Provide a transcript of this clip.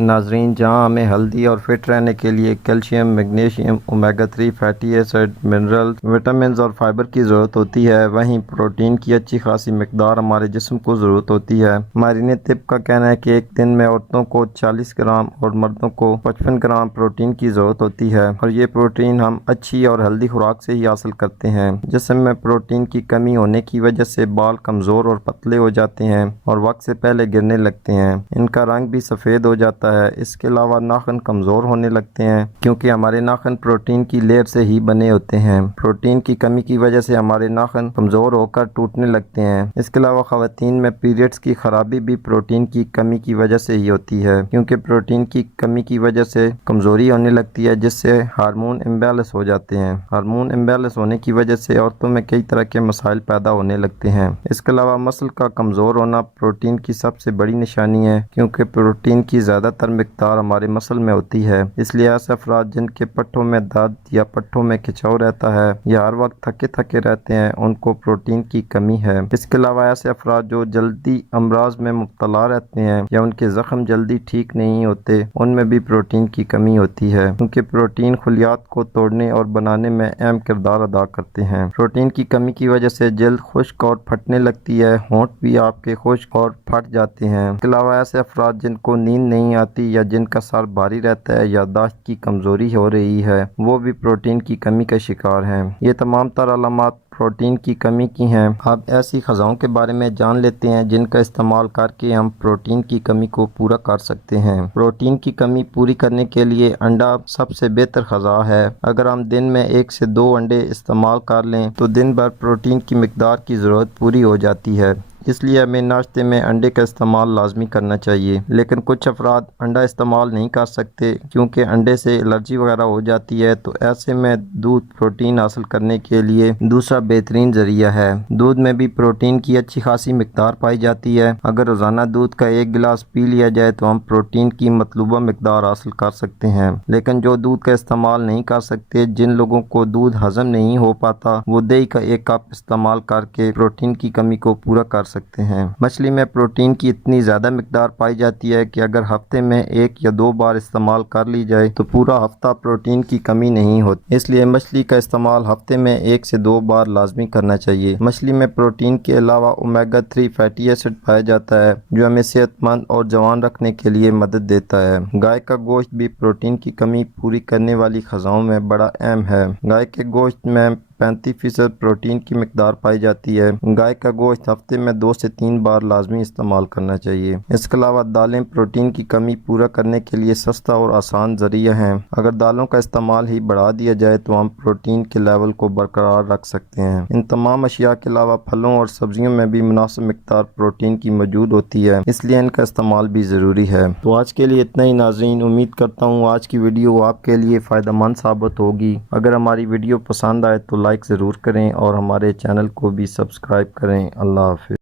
ناظرین، جہاں ہمیں ہیلدی اور فٹ رہنے کے لیے calcium, magnesium, omega 3 fatty acid, mineral, vitamins اور فائبر کی ضرورت ہوتی ہے، وہیں پروٹین کی اچھی خاصی مقدار ہمارے جسم کو ضرورت ہوتی ہے۔ ماہرین طب کا کہنا ہے کہ ایک دن میں عورتوں کو 40 گرام اور مردوں کو 55 گرام پروٹین کی ضرورت ہوتی ہے، اور یہ پروٹین ہم اچھی اور ہیلدی خوراک سے ہی حاصل کرتے ہیں۔ جسم میں پروٹین کی کمی ہونے کی وجہ سے بال کمزور اور پتلے ہو جاتے ہیں اور وقت سے پہلے گرنے لگتے ہیں۔ ان کا رنگ بھی سفید ہو جاتا ہے۔ اس کے علاوہ ناخن کمزور ہونے لگتے ہیں کیونکہ ہمارے ناخن پروٹین کی لیئر سے ہی بنے ہوتے ہیں۔ پروٹین کی کمی کی وجہ سے ہمارے ناخن کمزور ہو کر ٹوٹنے لگتے ہیں۔ اس کے علاوہ خواتین میں پیریڈز کی خرابی بھی پروٹین کی کمی کی وجہ سے ہی ہوتی ہے، کیونکہ پروٹین کی کمی کی وجہ سے کمزوری ہونے لگتی ہے، جس سے ہارمون امبیلنس ہو جاتے ہیں۔ ہارمون امبیلنس ہونے کی وجہ سے عورتوں میں کئی طرح کے مسائل پیدا ہونے لگتے ہیں۔ اس کے علاوہ مسل کا کمزور ہونا پروٹین کی سب سے بڑی نشانی ہے، کیونکہ پروٹین کی زیادہ تر مقدار ہمارے مسل میں ہوتی ہے۔ اس لیے ایسے افراد جن کے پٹھوں میں درد یا پٹھوں میں کھچاؤ رہتا ہے یا ہر وقت تھکے تھکے رہتے ہیں، ان کو پروٹین کی کمی ہے۔ اس کے علاوہ ایسے افراد جو جلدی امراض میں مبتلا رہتے ہیں یا ان کے زخم جلدی ٹھیک نہیں ہوتے، ان میں بھی پروٹین کی کمی ہوتی ہے، کیونکہ پروٹین خلیات کو توڑنے اور بنانے میں اہم کردار ادا کرتے ہیں۔ پروٹین کی کمی کی وجہ سے جلد خشک اور پھٹنے لگتی ہے، ہونٹ بھی آپ کے خشک اور پھٹ جاتے ہیں۔ اس کے علاوہ ایسے افراد جن کو نیند نہیں آتی یا جن کا سر بھاری رہتا ہے، یادداشت کی کمزوری ہو رہی ہے، وہ بھی پروٹین کی کمی کا شکار ہیں۔ یہ تمام تر علامات پروٹین کی کمی کی ہیں۔ اب ایسی غذاؤں کے بارے میں جان لیتے ہیں جن کا استعمال کر کے ہم پروٹین کی کمی کو پورا کر سکتے ہیں۔ پروٹین کی کمی پوری کرنے کے لیے انڈا سب سے بہتر غذا ہے۔ اگر ہم دن میں 1 سے 2 انڈے استعمال کر لیں تو دن بھر پروٹین کی مقدار کی ضرورت پوری ہو جاتی ہے۔ اس لیے ہمیں ناشتے میں انڈے کا استعمال لازمی کرنا چاہیے، لیکن کچھ افراد انڈا استعمال نہیں کر سکتے کیونکہ انڈے سے الرجی وغیرہ ہو جاتی ہے، تو ایسے میں دودھ پروٹین حاصل کرنے کے لیے دوسرا بہترین ذریعہ ہے۔ دودھ میں بھی پروٹین کی اچھی خاصی مقدار پائی جاتی ہے۔ اگر روزانہ دودھ کا 1 گلاس پی لیا جائے تو ہم پروٹین کی مطلوبہ مقدار حاصل کر سکتے ہیں، لیکن جو دودھ کا استعمال نہیں کر سکتے، جن لوگوں کو دودھ ہضم نہیں ہو پاتا، وہ دہی کا 1 کپ استعمال کر کے پروٹین کی کمی کو پورا کر سکتے ہیں۔ مچھلی میں پروٹین کی اتنی زیادہ مقدار پائی جاتی ہے کہ اگر ہفتے میں 1 یا 2 بار استعمال کر لی جائے تو پورا ہفتہ پروٹین کی کمی نہیں ہوتی۔ اس لیے مچھلی کا استعمال ہفتے میں 1 سے 2 بار لازمی کرنا چاہیے۔ مچھلی میں پروٹین کے علاوہ اومیگا 3 فیٹی ایسڈ پایا جاتا ہے، جو ہمیں صحت مند اور جوان رکھنے کے لیے مدد دیتا ہے۔ گائے کا گوشت بھی پروٹین کی کمی پوری کرنے والی غذاؤں میں بڑا اہم ہے۔ گائے کے گوشت میں 35% پروٹین کی مقدار پائی جاتی ہے۔ گائے کا گوشت ہفتے میں 2 سے 3 بار لازمی استعمال کرنا چاہیے۔ اس کے علاوہ دالیں پروٹین کی کمی پورا کرنے کے لیے سستا اور آسان ذریعہ ہیں۔ اگر دالوں کا استعمال ہی بڑھا دیا جائے تو ہم پروٹین کے لیول کو برقرار رکھ سکتے ہیں۔ ان تمام اشیاء کے علاوہ پھلوں اور سبزیوں میں بھی مناسب مقدار پروٹین کی موجود ہوتی ہے، اس لیے ان کا استعمال بھی ضروری ہے۔ تو آج کے لیے اتنا ہی ناظرین، امید کرتا ہوں آج کی ویڈیو آپ کے لیے فائدہ مند ثابت ہوگی۔ اگر ہماری ویڈیو پسند آئے تو لائک ضرور کریں اور ہمارے چینل کو بھی سبسکرائب کریں۔ اللہ حافظ۔